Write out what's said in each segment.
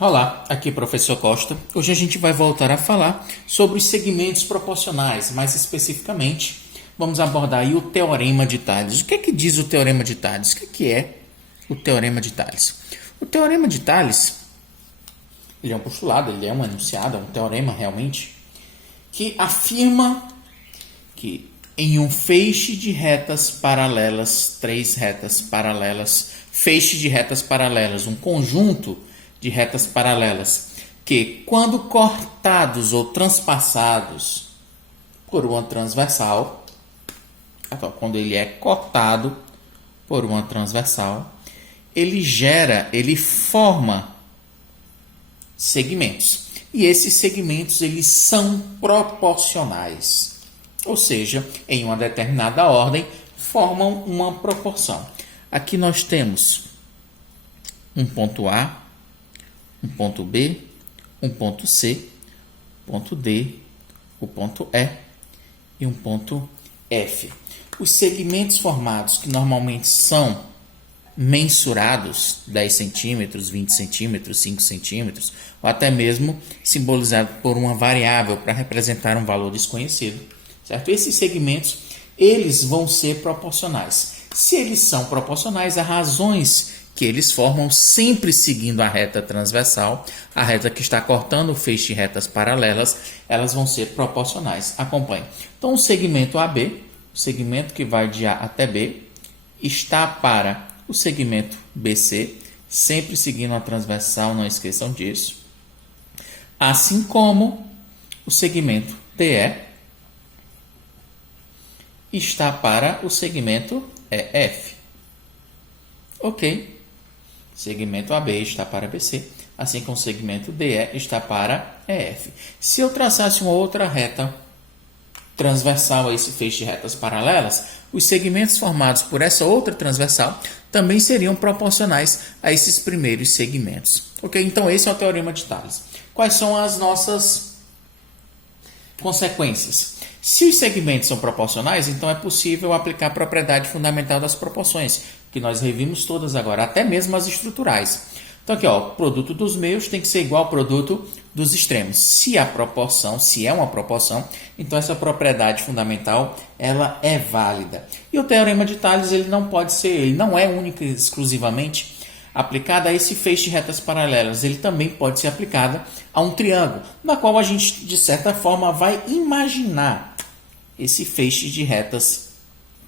Olá, aqui é o professor Costa. Hoje a gente vai voltar a falar sobre os segmentos proporcionais, mais especificamente, vamos abordar aí o Teorema de Tales. O que é que diz o Teorema de Tales? O que é o Teorema de Tales? O Teorema de Tales, ele é um postulado, ele é um enunciado, é um teorema realmente, que afirma que em um feixe de retas paralelas, três retas paralelas, feixe de retas paralelas, um conjunto de retas paralelas, que quando cortados ou transpassados por uma transversal, quando ele é cortado por uma transversal, ele forma segmentos. E esses segmentos, eles são proporcionais. Ou seja, em uma determinada ordem, formam uma proporção. Aqui nós temos um ponto A, um ponto B, um ponto C, ponto D, o ponto E e um ponto F. Os segmentos formados, que normalmente são mensurados, 10 centímetros, 20 centímetros, 5 centímetros, ou até mesmo simbolizado por uma variável para representar um valor desconhecido, certo? Esses segmentos, eles vão ser proporcionais. Se eles são proporcionais, há razões que eles formam sempre seguindo a reta transversal, a reta que está cortando o feixe de retas paralelas, elas vão ser proporcionais. Acompanhe. Então, o segmento AB, o segmento que vai de A até B, está para o segmento BC, sempre seguindo a transversal, não esqueçam disso. Assim como o segmento DE está para o segmento EF. Ok. Segmento AB está para BC, assim como o segmento DE está para EF. Se eu traçasse uma outra reta transversal a esse feixe de retas paralelas, os segmentos formados por essa outra transversal também seriam proporcionais a esses primeiros segmentos. Ok? Então, esse é o Teorema de Tales. Quais são as nossas consequências? Se os segmentos são proporcionais, então é possível aplicar a propriedade fundamental das proporções, que nós revimos todas agora, até mesmo as estruturais. Então aqui, o produto dos meios tem que ser igual ao produto dos extremos. Se é uma proporção, então essa propriedade fundamental, ela é válida. E o Teorema de Tales, ele não é único e exclusivamente aplicado a esse feixe de retas paralelas, ele também pode ser aplicado a um triângulo, na qual a gente, de certa forma, vai imaginar esse feixe de retas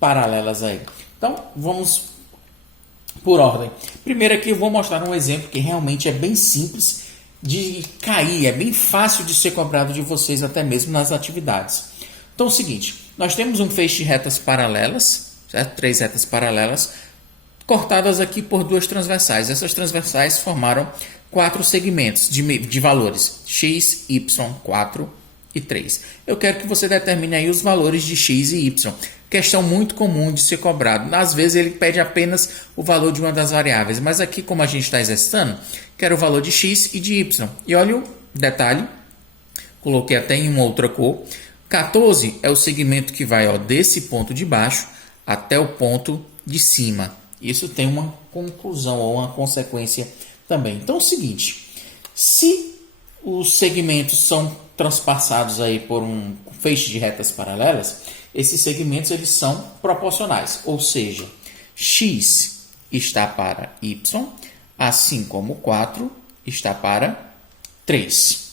paralelas aí. Então, vamos por ordem. Primeiro aqui eu vou mostrar um exemplo que realmente é bem simples de cair, é bem fácil de ser cobrado de vocês até mesmo nas atividades. Então é o seguinte, nós temos um feixe de retas paralelas, certo? Três retas paralelas, cortadas aqui por duas transversais. Essas transversais formaram quatro segmentos de valores, x, y, 4 e 3. Eu quero que você determine aí os valores de x e y. Questão muito comum de ser cobrado. Às vezes ele pede apenas o valor de uma das variáveis, mas aqui, como a gente está exercitando, quero o valor de x e de y. E olha o detalhe, coloquei até em uma outra cor. 14 é o segmento que vai desse ponto de baixo até o ponto de cima. Isso tem uma conclusão ou uma consequência também. Então é o seguinte, se os segmentos são transpassados aí por um feixe de retas paralelas, esses segmentos eles são proporcionais, ou seja, x está para y, assim como 4 está para 3.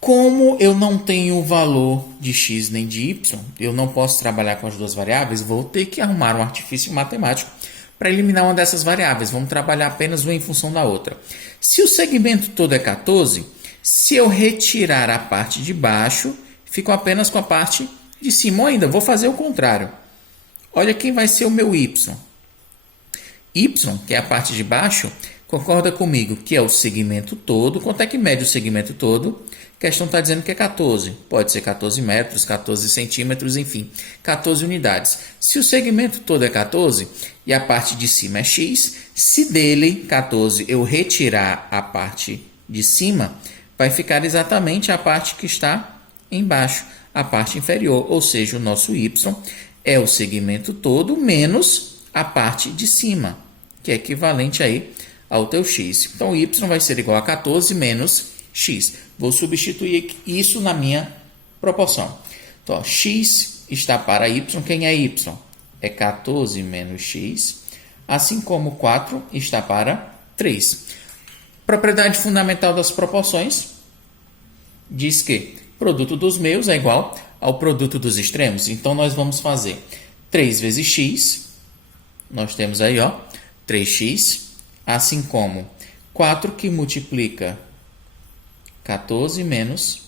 Como eu não tenho o valor de x nem de y, eu não posso trabalhar com as duas variáveis, vou ter que arrumar um artifício matemático para eliminar uma dessas variáveis. Vamos trabalhar apenas uma em função da outra. Se o segmento todo é 14, se eu retirar a parte de baixo, fico apenas com a parte de cima. Ou ainda, vou fazer o contrário. Olha quem vai ser o meu y. Y, que é a parte de baixo, concorda comigo que é o segmento todo. Quanto é que mede o segmento todo? A questão está dizendo que é 14. Pode ser 14 metros, 14 centímetros, enfim, 14 unidades. Se o segmento todo é 14 e a parte de cima é x, se dele, 14, eu retirar a parte de cima, vai ficar exatamente a parte que está embaixo, a parte inferior, ou seja, o nosso y é o segmento todo menos a parte de cima, que é equivalente aí ao teu x. Então, y vai ser igual a 14 menos x. Vou substituir isso na minha proporção. Então, ó, x está para y. Quem é y? É 14 menos x. Assim como 4 está para 3. Propriedade fundamental das proporções diz que produto dos meios é igual ao produto dos extremos. Então, nós vamos fazer 3 vezes x. Nós temos aí, ó, 3x. Assim como 4 que multiplica 14 menos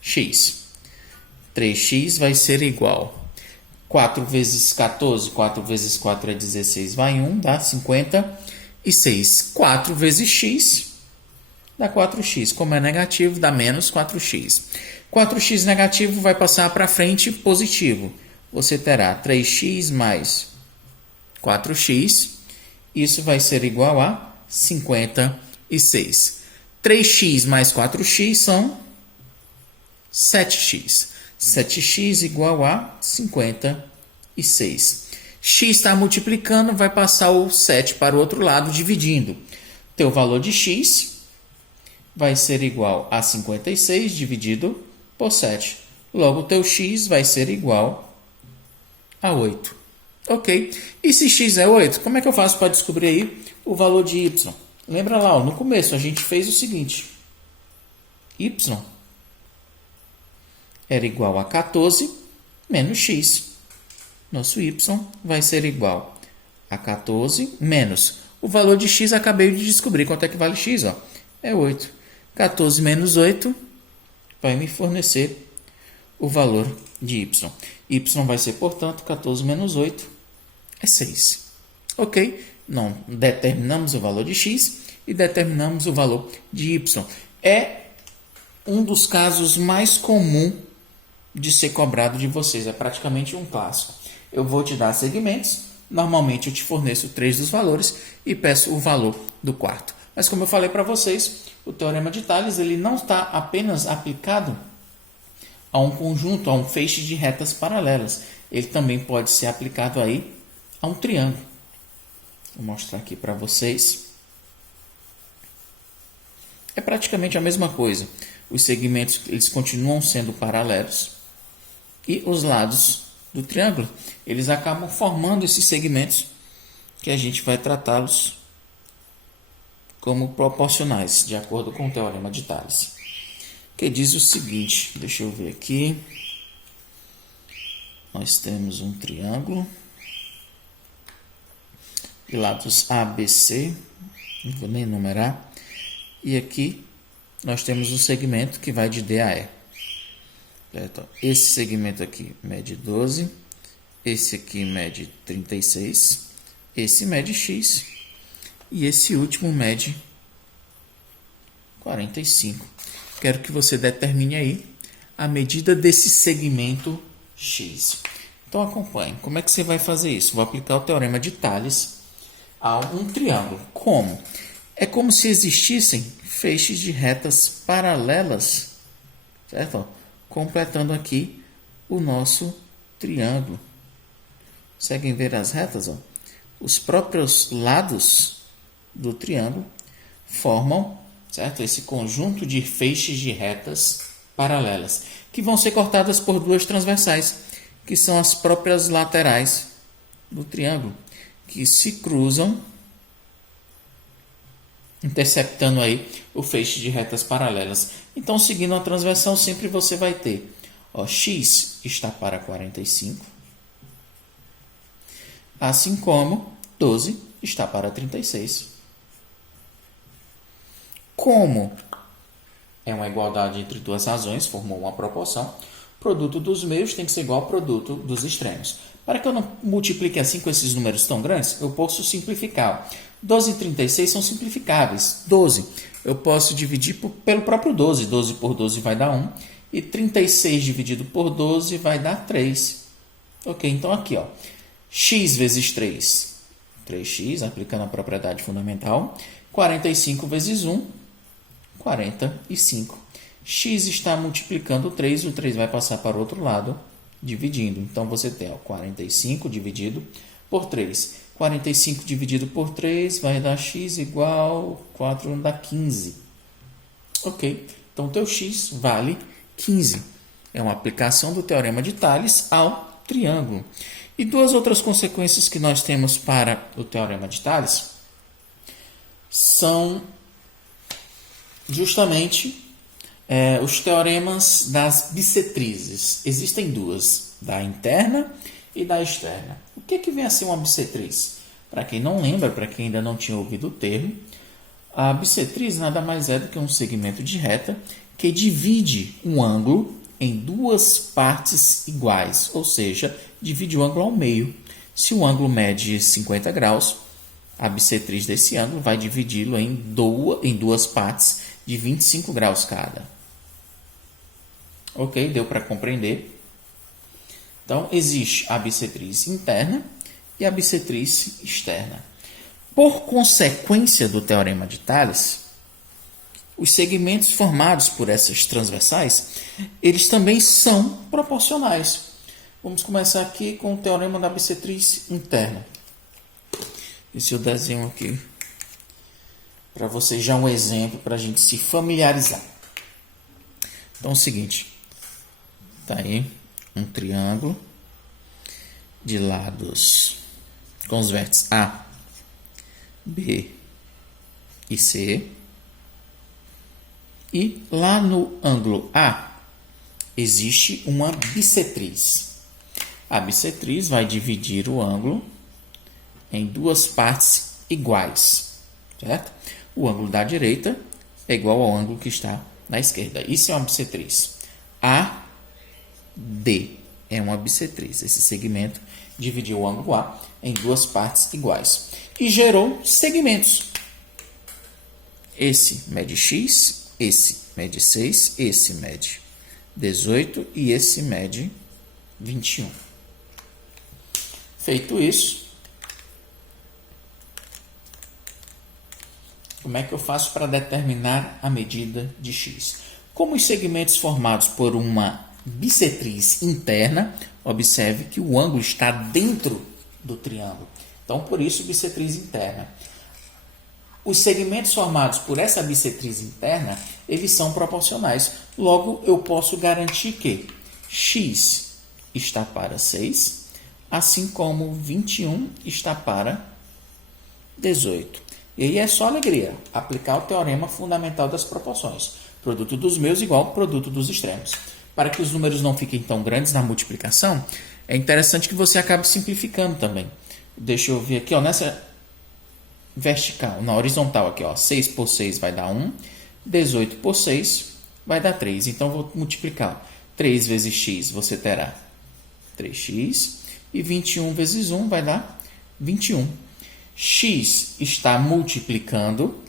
x. 3x vai ser igual 4 vezes 14, 4 vezes 4 é 16, vai 1, dá 56. 4 vezes x dá 4x. Como é negativo, dá menos 4x. 4x negativo vai passar para frente positivo. Você terá 3x mais 4x. Isso vai ser igual a 56. 3x mais 4x são 7x. 7x igual a 56. X está multiplicando, vai passar o 7 para o outro lado, dividindo. Teu valor de x vai ser igual a 56 dividido por 7. Logo, teu x vai ser igual a 8. Ok? E se x é 8, como é que eu faço para descobrir aí o valor de y? Lembra lá, ó, no começo a gente fez o seguinte. Y era igual a 14 menos x. Nosso y vai ser igual a 14 menos o valor de x. Acabei de descobrir quanto é que vale x. Ó. É 8. 14 menos 8 vai me fornecer o valor de y. Y vai ser, portanto, 14 menos 8 é 6. Ok? Não determinamos o valor de x e determinamos o valor de y. É um dos casos mais comuns de ser cobrado de vocês. É praticamente um clássico. Eu vou te dar segmentos. Normalmente eu te forneço 3 dos valores e peço o valor do quarto. Mas como eu falei para vocês, o Teorema de Tales ele não está apenas aplicado a um conjunto, a um feixe de retas paralelas. Ele também pode ser aplicado aí a um triângulo. Vou mostrar aqui para vocês. É praticamente a mesma coisa. Os segmentos eles continuam sendo paralelos e os lados do triângulo eles acabam formando esses segmentos que a gente vai tratá-los como proporcionais, de acordo com o Teorema de Tales, que diz o seguinte, deixa eu ver aqui, nós temos um triângulo de lados A, B, C, não vou nem numerar, e aqui nós temos um segmento que vai de D a E. Certo? Esse segmento aqui mede 12, esse aqui mede 36, esse mede x e esse último mede 45. Quero que você determine aí a medida desse segmento x. Então acompanhe. Como é que você vai fazer isso? Vou aplicar o Teorema de Tales a um triângulo. Como? É como se existissem feixes de retas paralelas, certo? Completando aqui o nosso triângulo. Conseguem ver as retas? Ó? Os próprios lados do triângulo formam, certo? Esse conjunto de feixes de retas paralelas, que vão ser cortadas por duas transversais, que são as próprias laterais do triângulo, que se cruzam, interceptando aí o feixe de retas paralelas. Então, seguindo a transversal, sempre você vai ter, ó, x está para 45, assim como 12 está para 36. Como é uma igualdade entre duas razões, formou uma proporção, o produto dos meios tem que ser igual ao produto dos extremos. Para que eu não multiplique assim com esses números tão grandes, eu posso simplificar. 12 e 36 são simplificáveis. 12 eu posso dividir pelo próprio 12. 12 por 12 vai dar 1. E 36 dividido por 12 vai dar 3. Ok, então aqui, ó, x vezes 3. 3x, aplicando a propriedade fundamental. 45 vezes 1, 45. X está multiplicando 3, o 3 vai passar para o outro lado, dividindo. Então, você tem ó, 45 dividido por 3. 45 dividido por 3 vai dar x igual 4 dá 15. Ok, então o teu x vale 15. É uma aplicação do teorema de Tales ao triângulo. E duas outras consequências que nós temos para o teorema de Tales são justamente os teoremas das bissetrizes. Existem duas, da interna e da externa. O que vem a ser uma bissetriz? Para quem não lembra, para quem ainda não tinha ouvido o termo, a bissetriz nada mais é do que um segmento de reta que divide um ângulo em duas partes iguais, ou seja, divide o ângulo ao meio. Se o ângulo mede 50 graus, a bissetriz desse ângulo vai dividi-lo em duas partes de 25 graus cada. Ok? Deu para compreender? Então, existe a bissetriz interna e a bissetriz externa. Por consequência do teorema de Tales, os segmentos formados por essas transversais, eles também são proporcionais. Vamos começar aqui com o teorema da bissetriz interna. Esse eu desenho aqui para vocês já um exemplo para a gente se familiarizar. Então é o seguinte, tá aí um triângulo de lados com os vértices A, B e C. E lá no ângulo A existe uma bissetriz. A bissetriz vai dividir o ângulo em duas partes iguais, certo? O ângulo da direita é igual ao ângulo que está na esquerda. Isso é uma bissetriz. AD é uma bissetriz. Esse segmento dividiu o ângulo A em duas partes iguais e gerou segmentos. Esse mede x, esse mede 6, esse mede 18 e esse mede 21. Feito isso, como é que eu faço para determinar a medida de x? Como os segmentos formados por uma bissetriz interna, observe que o ângulo está dentro do triângulo. Então, por isso, bissetriz interna. Os segmentos formados por essa bissetriz interna, eles são proporcionais. Logo, eu posso garantir que x está para 6, assim como 21 está para 18. E aí é só alegria, aplicar o teorema fundamental das proporções. Produto dos meios igual ao produto dos extremos. Para que os números não fiquem tão grandes na multiplicação, é interessante que você acabe simplificando também. Deixa eu ver aqui, ó, nessa vertical, na horizontal aqui, ó, 6 por 6 vai dar 1, 18 por 6 vai dar 3. Então, vou multiplicar. 3 vezes x, você terá 3x, e 21 vezes 1 vai dar 21. X está multiplicando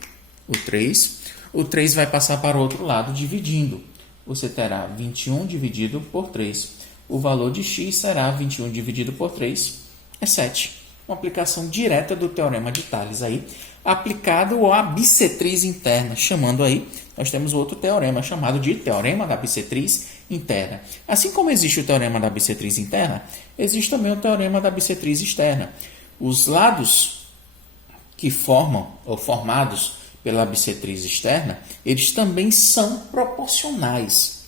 o 3 vai passar para o outro lado dividindo. Você terá 21 dividido por 3. O valor de x será 21 dividido por 3, é 7. Uma aplicação direta do teorema de Tales aí, aplicado à bissetriz interna, chamando aí, nós temos outro teorema chamado de teorema da bissetriz interna. Assim como existe o teorema da bissetriz interna, existe também o teorema da bissetriz externa. Os lados que formam ou formados pela bissetriz externa, eles também são proporcionais.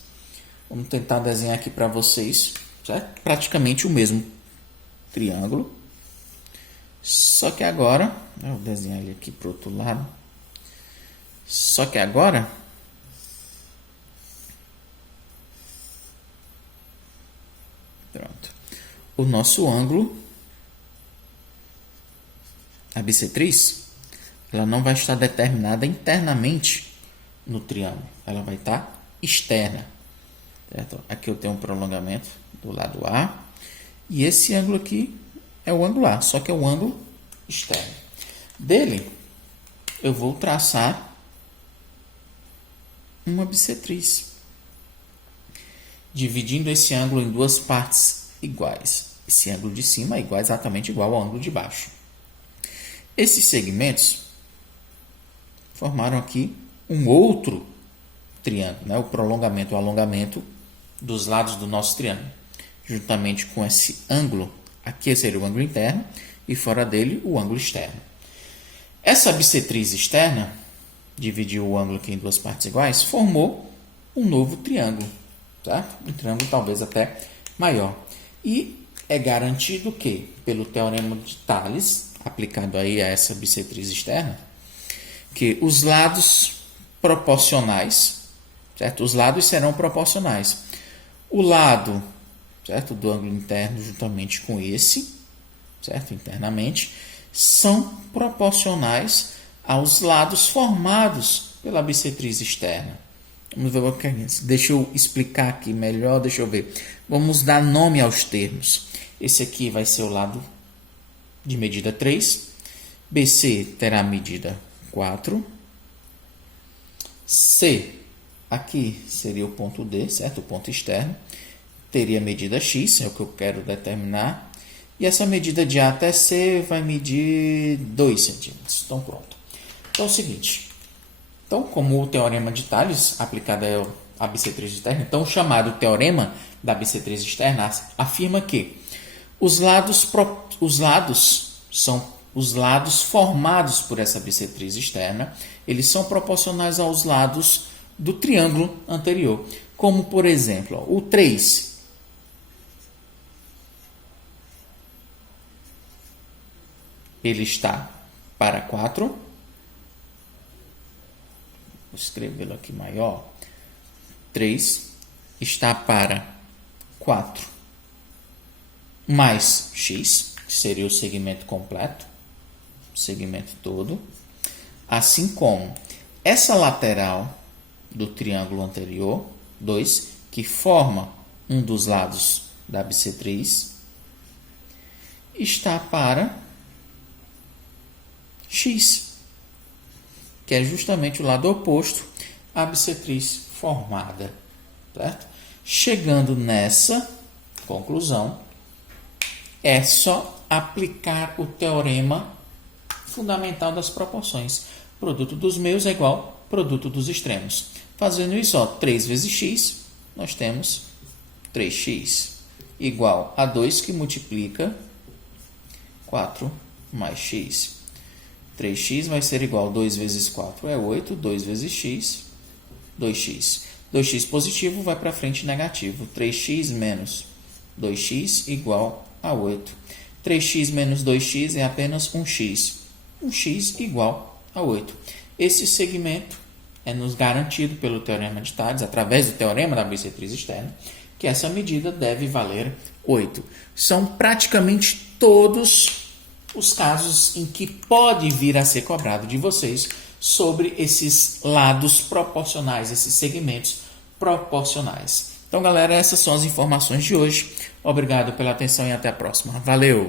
Vamos tentar desenhar aqui para vocês, certo? Praticamente o mesmo triângulo, só que agora, eu vou desenhar ele aqui para o outro lado, só que agora, pronto, o nosso ângulo, a bissetriz, ela não vai estar determinada internamente no triângulo, ela vai estar externa. Certo? Aqui eu tenho um prolongamento do lado A, e esse ângulo aqui é o ângulo A, só que é o ângulo externo. Dele, eu vou traçar uma bissetriz, dividindo esse ângulo em duas partes iguais. Esse ângulo de cima é exatamente igual ao ângulo de baixo. Esses segmentos formaram aqui um outro triângulo, né? O prolongamento, o alongamento dos lados do nosso triângulo. Juntamente com esse ângulo, aqui seria o ângulo interno, e fora dele o ângulo externo. Essa bissetriz externa, dividiu o ângulo aqui em duas partes iguais, formou um novo triângulo, certo? Um triângulo talvez até maior. E é garantido que, pelo teorema de Tales, aplicado aí a essa bissetriz externa, que os lados proporcionais, certo? Os lados serão proporcionais. O lado, certo, do ângulo interno juntamente com esse, certo, internamente, são proporcionais aos lados formados pela bissetriz externa. Vamos ver o que é isso. Deixa eu explicar aqui melhor, deixa eu ver. Vamos dar nome aos termos. Esse aqui vai ser o lado de medida 3. BC terá medida 4. C, aqui seria o ponto D, certo? O ponto externo. Teria medida X, é o que eu quero determinar. E essa medida de A até C vai medir 2 centímetros. Então, pronto. Então, é o seguinte. Então, como o teorema de Tales, aplicado à bissetriz externa, então o chamado teorema da bissetriz externa afirma que os lados formados por essa bissetriz externa, eles são proporcionais aos lados do triângulo anterior. Como, por exemplo, o 3. Ele está para 4. Vou escrevê-lo aqui maior. 3 está para 4 mais x, que seria o segmento completo, o segmento todo. Assim como essa lateral do triângulo anterior, 2, que forma um dos lados da bissetriz, está para x, que é justamente o lado oposto à bissetriz formada, certo? Chegando nessa conclusão, é só aplicar o teorema fundamental das proporções. Produto dos meios é igual produto dos extremos. Fazendo isso, 3 vezes x, nós temos 3x igual a 2, que multiplica 4 mais x. 3x vai ser igual a 2 vezes 4 é 8, 2 vezes x, 2x. 2x positivo vai para frente negativo. 3x menos 2x igual a 8. 3x menos 2x é apenas 1x. 1x igual a 8. Esse segmento é nos garantido pelo teorema de Tales, através do teorema da bissetriz externa, que essa medida deve valer 8. São praticamente todos os casos em que pode vir a ser cobrado de vocês sobre esses lados proporcionais, esses segmentos proporcionais. Então, galera, essas são as informações de hoje. Obrigado pela atenção e até a próxima. Valeu!